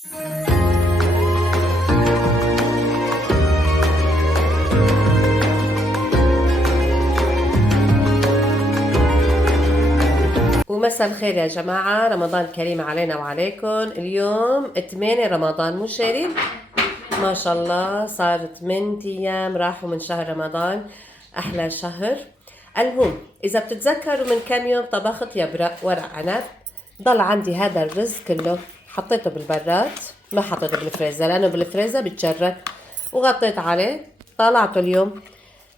ومساء الخير يا جماعة، رمضان كريم علينا وعليكم. اليوم 8 رمضان، مو شيرين؟ ما شاء الله صار 8 أيام راحوا من شهر رمضان، أحلى شهر. المهم إذا بتتذكروا من كم يوم طبخت يبرق ورق عنب، ضل عندي هذا الرز كله، حطيته بالبراد، ما حطيته بالفريزر لأنه بالفريزر بتجرد، وغطيت عليه. طلعته اليوم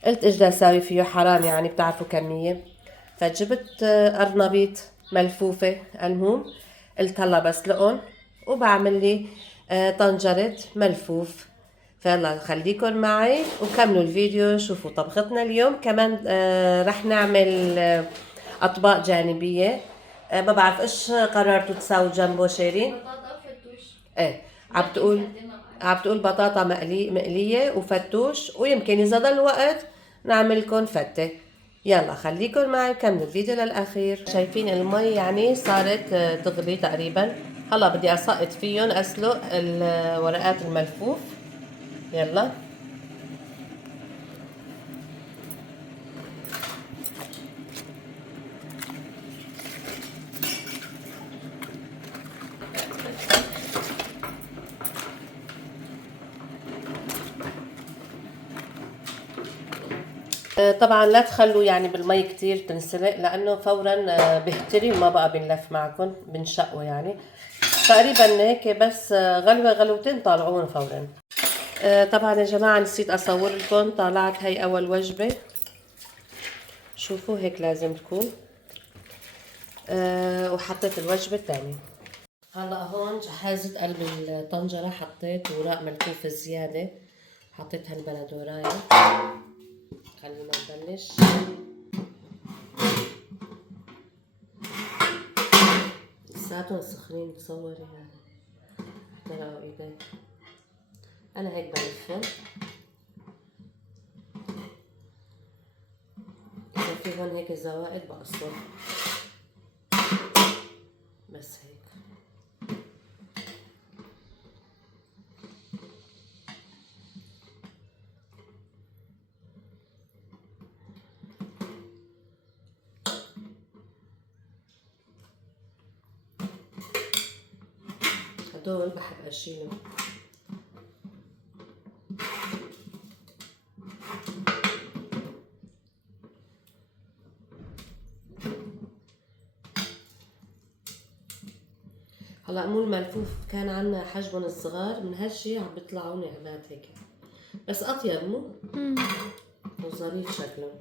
قلت ايش بدي اساوي فيه، حرام يعني بتعرفوا كمية. فجبت قرنبيط ملفوفة. المهم قلت هلا بسلقهم وبعمل لي طنجرة ملفوف. فيلا خليكن معي وكملوا الفيديو، شوفوا طبختنا اليوم. كمان رح نعمل أطباق جانبية. ما بعرف ايش قررتوا تساووا جنبه شيرين؟ بطاطا وفتوش. ايه عم تقول بطاطا مقلية وفتوش، ويمكن إذا ضل وقت نعملكن فتة. يلا خليكن معي كملوا الفيديو للأخير. شايفين المي يعني صارت تغلي تقريبا. هلا بدي أسقط فيهم أسلق الورقات الملفوف. يلا طبعا لا تخلوا يعني بالمي كتير تنسلق، لانه فورا بيحتري وما بقى بنلف معكم، بنشقوا يعني. تقريبا هيك بس غلوة غلوتين طالعون فورا. طبعا يا جماعة نسيت اصور لكم، طلعت هي اول وجبة. شوفوا هيك لازم تكون. وحطيت الوجبة الثانية. هلا هون جهزت قلب الطنجرة، حطيت وراق ملفوفة زيادة، حطيت هالبندوراية. خلينا نبلش. لساتهم سخنين، تصوري يعني احترقوا ايدي. انا هيك بلفهم. اذا في هون هيك زوائد بقصهم، بس هيك. هدول بحب اشيلهم. هلا مو الملفوف كان عنا حجمهم الصغار، من هالشي عم بيطلعوا نعمات هيك، بس اطيب مو؟ وظريف شكلهم.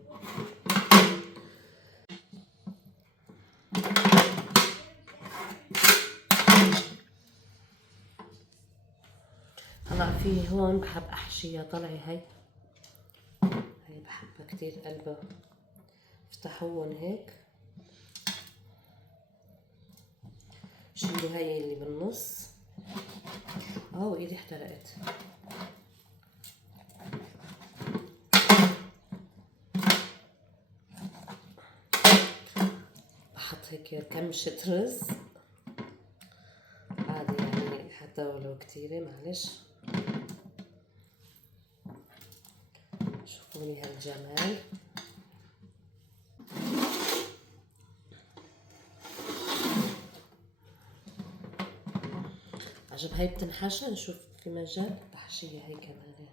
هلا في هون بحب احشيها، طلعي هي بحبها كتير قلبها. افتحوهم هيك، شيلوا هي اللي بالنص. ايدي احترقت. بحط هيك كمشة رز عادي يعني، حتى ولو كتيرة معلش. شوفوني هالجمال. عجب هاي بتنحشى، نشوف في مجال تحشيها هي كمان.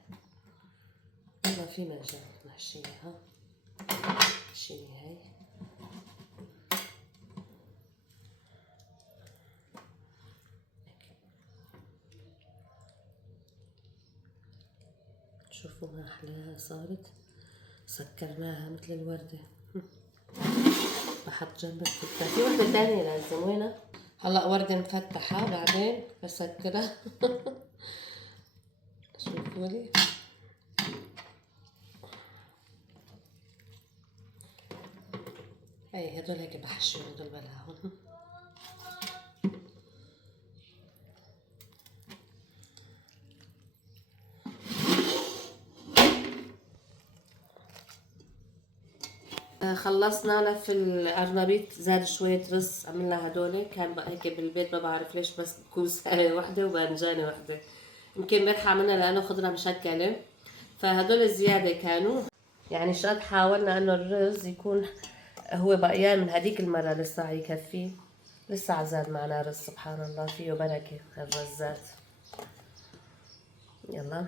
والله في مجال نحشيها. شيلي هاي. شوفوا ما أحلاها صارت، سكرناها مثل الوردة. بحط جنب الفتة. في وردة تانية لازم، وينها؟ هلا وردة مفتحة بعدين بسكرها. شوفولي هي، هدول هيك بحشيهم، هدول بلاهم. خلصنا لف القرنبيط، زاد شوية رز عملنا هدول، كان بقى هيك بالبيت ما بعرف ليش بس كوسة وحدة وباذنجانة وحدة، يمكن مرح عملنا لأنه خضرة مشكلة، فهدول الزيادة كانوا يعني شاد. حاولنا إنه الرز يكون هو بقيان من هديك المرة لسه يكفيه، لسه عزاد معنا رز، سبحان الله فيه بركة الرزات. يلا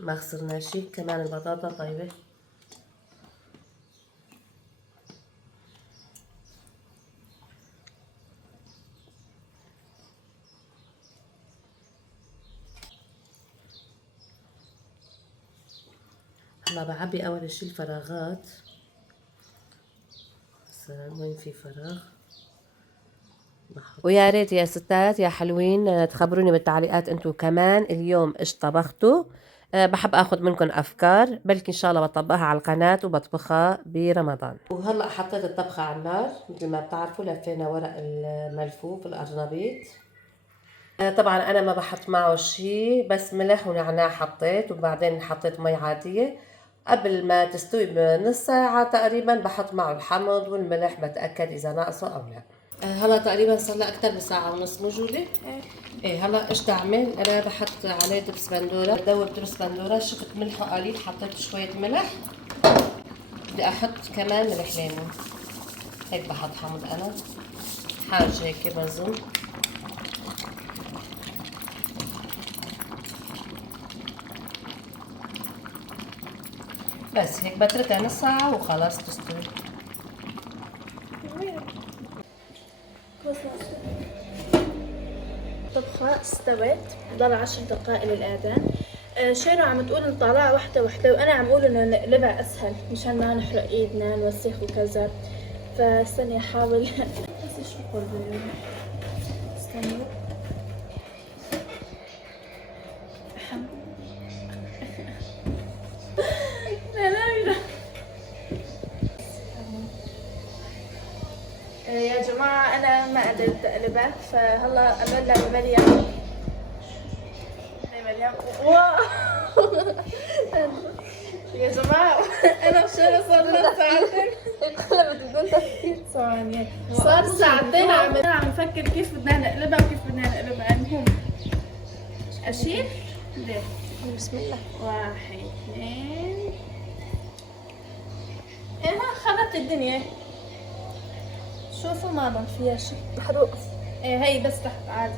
ما خسرنا شي، كمان البطاطا طيبة. هلا بعبي اول شي الفراغات. مثلا وين في فراغ بحط. ويا ريت يا ستات يا حلوين تخبروني بالتعليقات انتو كمان اليوم ايش طبختوا. بحب اخذ منكم افكار، بلكي ان شاء الله بطبقها على القناة وبطبخها برمضان. وهلا حطيت الطبخة على النار، مثل ما بتعرفوا لفينا ورق الملفوف القرنبيط. طبعا انا ما بحط معه شي، بس ملح ونعناع حطيت، وبعدين حطيت مي عادية. قبل ما تستوي بنص ساعة تقريبا بحط معه الحمض والملح، بتأكد إذا ناقصه أو لا. هلا تقريبا صار لها أكتر من ساعة ونص، مو جولي؟ إيه هلا إيش بعمل؟ أنا بحط عليه دبس بندورة، بدور دبس بندورة، شفت ملحه قليل حطيت شوية ملح، بدي أحط كمان ملح ليمون، هيك بحط حمض أنا، حاجة هيك بظن. بس هيك بتركها نص ساعة وخلاص تستوي. طبخة استوت، ضل 10 دقائق للآذان. شيرو عم تقول نطلعها وحدة وحدة، وأنا عم أقول إنه نقلبها أسهل مشان ما نحرق إيدنا نوسخ وكذا. فاستني أحاول. بس شو قول استني. لا يا جماعة أنا ما قدرت أقلبها، فهلا أبلع بمريم. مريم يا جماعة أنا وشيرة صار لنا ساعتين. قلبت بدون تفكير. ثواني صار ساعتين عم نفكر كيف بدنا نقلبها وكيف بدنا نقلبها. المهم أشيل ليه؟ بسم الله. 1 2. إيه ما خربت الدنيا. شوفوا ما ضل فيها شيء محروق. إيه هي بس تحت عادي.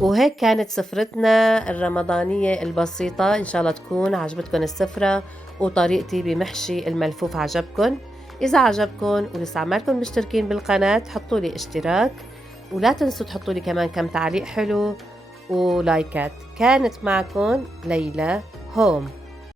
وهيك كانت سفرتنا الرمضانية البسيطة، إن شاء الله تكون عجبتكم السفرة وطريقتي بمحشي الملفوف عجبكم. إذا عجبكم ولسه عمالكم مشتركين بالقناة حطوا لي اشتراك، ولا تنسوا تحطوا لي كمان كم تعليق حلو ولايكات. كانت معكم ليلى هوم.